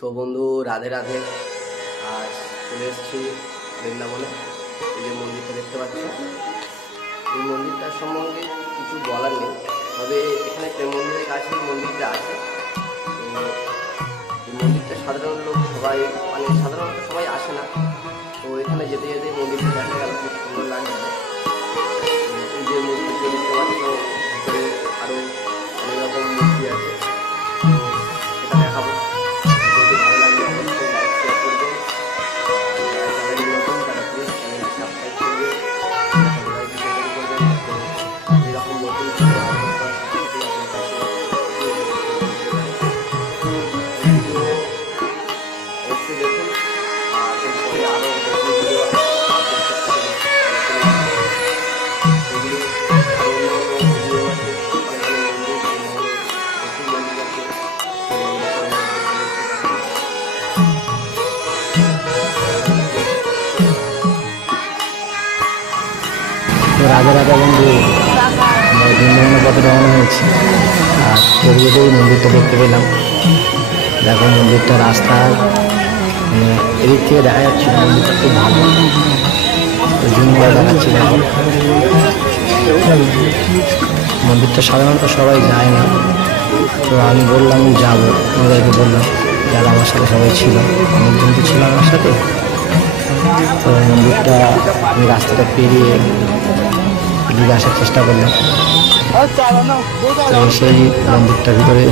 তো বন্ধু, রাধে রাধে। আজ চলে এসেছি বৃন্দাবনে। এই যে মন্দিরটা দেখতে পাচ্ছ, এই মন্দিরটার সম্বন্ধে কিছু বলার নেই। তবে এখানে প্রেম মন্দিরের কাছে মন্দিরটা আছে। এই মন্দিরটা সাধারণ লোক সবাই মানে সাধারণত সবাই আসে না। তো এখানে যেতে যেতে মন্দিরটা দেখা গেল, খুব সুন্দর লাগছে এই যে মূর্তিটা দেখতে পাচ্ছ তো রাজা রাজা বন্ধু, আমরা বৃন্দাবনের পথে রওনা হয়েছি? আর যেতে মন্দিরটা দেখতে পেলাম। দেখো মন্দিরটা রাস্তা মানে এদিক থেকে দেখা যাচ্ছে মন্দিরটা খুব ভালো। দেখাচ্ছি দেখো। মন্দিরটা সাধারণত সবাই যায় না। তো আমি বললাম, যাব। ওদেরকে বললাম, যারা আমার সাথে সবাই ছিল, অনেকজন তো ছিল আমার সাথে। তো মন্দিরটা আমি রাস্তাটা পেরিয়ে এদিকে আসার চেষ্টা করলাম। তো সেই মন্দিরটার ভিতরে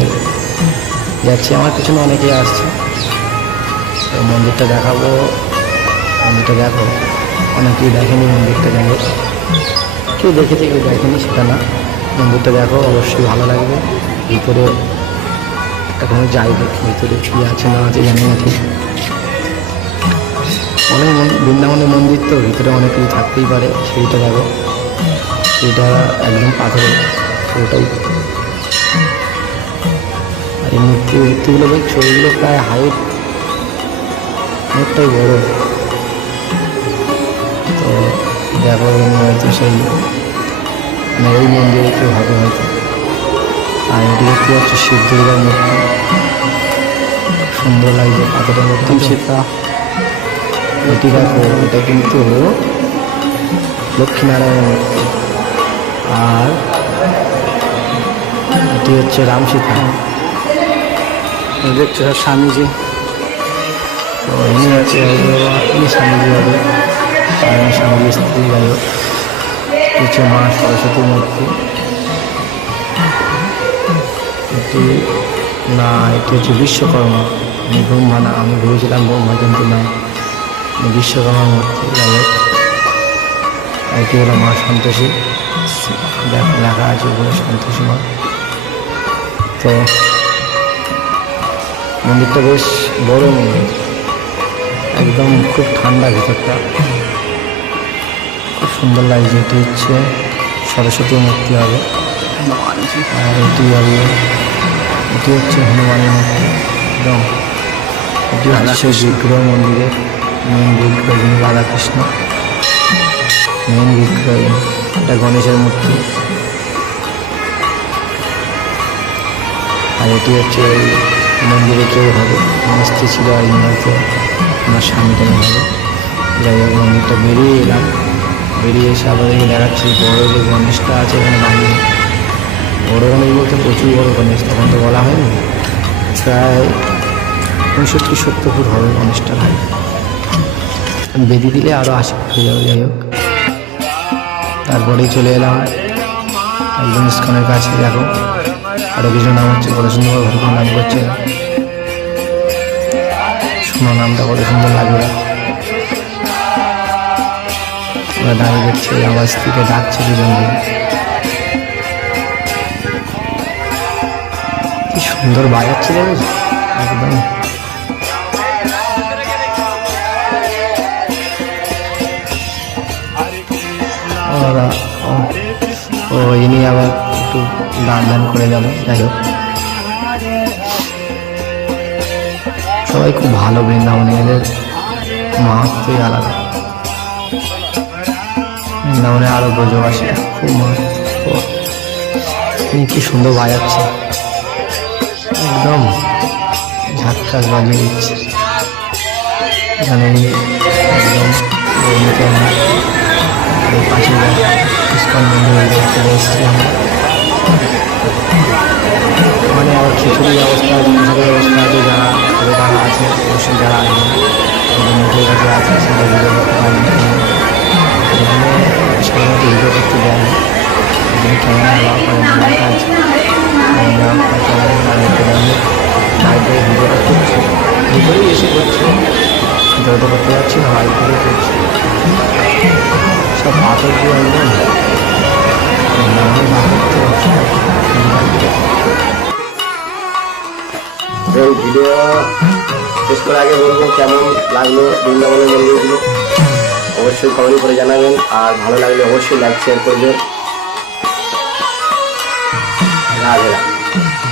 যাচ্ছি। আমার পিছনে অনেকেই আসছে। তো মন্দিরটা দেখাবো। মন্দিরটা দেখো। অনেকেই দেখেনি মন্দিরটা দেখো। কেউ দেখেছে, কেউ দেখেনি, সেটা না। মন্দিরটা দেখো, অবশ্যই ভালো লাগবে। ভিতরে এখনও যাই দেখি ভিতরে কী আছে না আছে জানি না অনেক বৃন্দাবনের মন্দির তো, ভিতরে অনেক কিছু থাকতেই পারে সেইটা দেখো। সেটা একদম পাথরের পুরোটাই আর এই মূর্তি মূর্তিগুলো দেখছ এগুলো প্রায় হাইট অনেকটাই বড়। তো দেখো হয়তো সেই মানে মন্দিরে কেউ হবে হয়তো। আর এটি দেখতে পাচ্ছ শিব দুর্গার মূর্তি। সুন্দর লাগছে পাথরের মূর্তি সেটা এটি দেখো এটা কিন্তু লক্ষ্মীনারায়ণ আর এটি হচ্ছে রাম সীতা। দেখছ সব স্বামীজি। ইনি হচ্ছে স্বামীজি হবে। স্বামীজি স্ত্রী এটি হচ্ছে মা সরস্বতী মূর্তি। এটি না, এটি হচ্ছে বিশ্বকর্মা। আমি ব্রহ্মা না আমি ভেবেছিলাম ব্রহ্মা কিন্তু না। বিশ্বকর্মা মূর্তি আর এটি হলো মা সন্তোষী। দেখ লেখা আছে উপরে সন্তোষী মা। তো মন্দিরটা বেশ বড় মন্দির। একদম খুব ঠান্ডা ভিতরটা। খুব সুন্দর লাগছে এটি হচ্ছে সরস্বতী মূর্তি হবে। আর এটি হবে এটি হচ্ছে হনুমানের মূর্তি। একদম এটি হচ্ছে বিগ্রহ মন্দিরের মেন বিগ্রহ যিনি রাধাকৃষ্ণ। মেন বিগ্রহ এটা গণেশের মূর্তি। আর এটি হচ্ছে ওই মন্দিরে কেউ হবে মিস্ত্রি ছিল আর ইনি হয়তো আমার স্বামীটা হবে। যাই হোক মন্দিরটা বেরিয়ে এলাম। বেরিয়ে এসে আবার এই দেখাচ্ছি, বড় যে গণেশটা আছে এখানে দাঁড়িয়ে। বড় গণেশ বলতে প্রচুর বড় গণেশ, তখন তো বলা হয়নি। প্রায় পঁয়ষট্টি সত্তর ফুট হবে গণেশটা হাইট বেদি দিলে আরও আশি। ফুট হয়ে যাবে যাই হোক। তারপরেই চলে এলাম একদম ইস্কনের কাছে, দেখো। আরও কিছু নাম হচ্ছে কত সুন্দর ঘর করে নাম করছে। শোনো নামটা কত সুন্দর লাগবে ওরা দাঁড়িয়ে দেখছে আমার স্ত্রীকে ডাকছে দুজন। কি সুন্দর বাজাচ্ছে দেখেছ একদম। ওরা ও- ইনি আবার একটু গান ধান করে গেল, যাই হোক। সবাই খুব ভালো বৃন্দাবনে এদের মাহাত্মই আলাদা। বৃন্দাবনে আরও ব্রজবাসী খুব মাহাত্ম। কি সুন্দর বাজাচ্ছে। একদম ঝাক্কাস বাজিয়ে দিচ্ছে। এখানে একদম পাশে ইস্কন মন্দিরে চলে এসেছি আমরা মানে আবার খিচুড়ি অবস্থা জিনিসের অবস্থা আছে যারা তারা আছে অবশ্যই যারা আছে মুখের কাছে আছে সেটা ভিডিও করতে পারেন সাধারণত ভিডিও করতে দেয় না ক্যামেরা অ্যালাউ করে না আছে রেখে দেয় বাইরে ভিডিওটা করছি ভিডিওই এসে করছি ভিডিও তো করতে যাচ্ছি না এই ভিডিও শেষ করার আগে বলব কেমন লাগল বৃন্দাবনের মন্দিরগুলো? অবশ্যই কমেন্ট করে জানাবেন, আর ভালো লাগলে অবশ্যই লাইক শেয়ার করবেন। রাধে রাধে।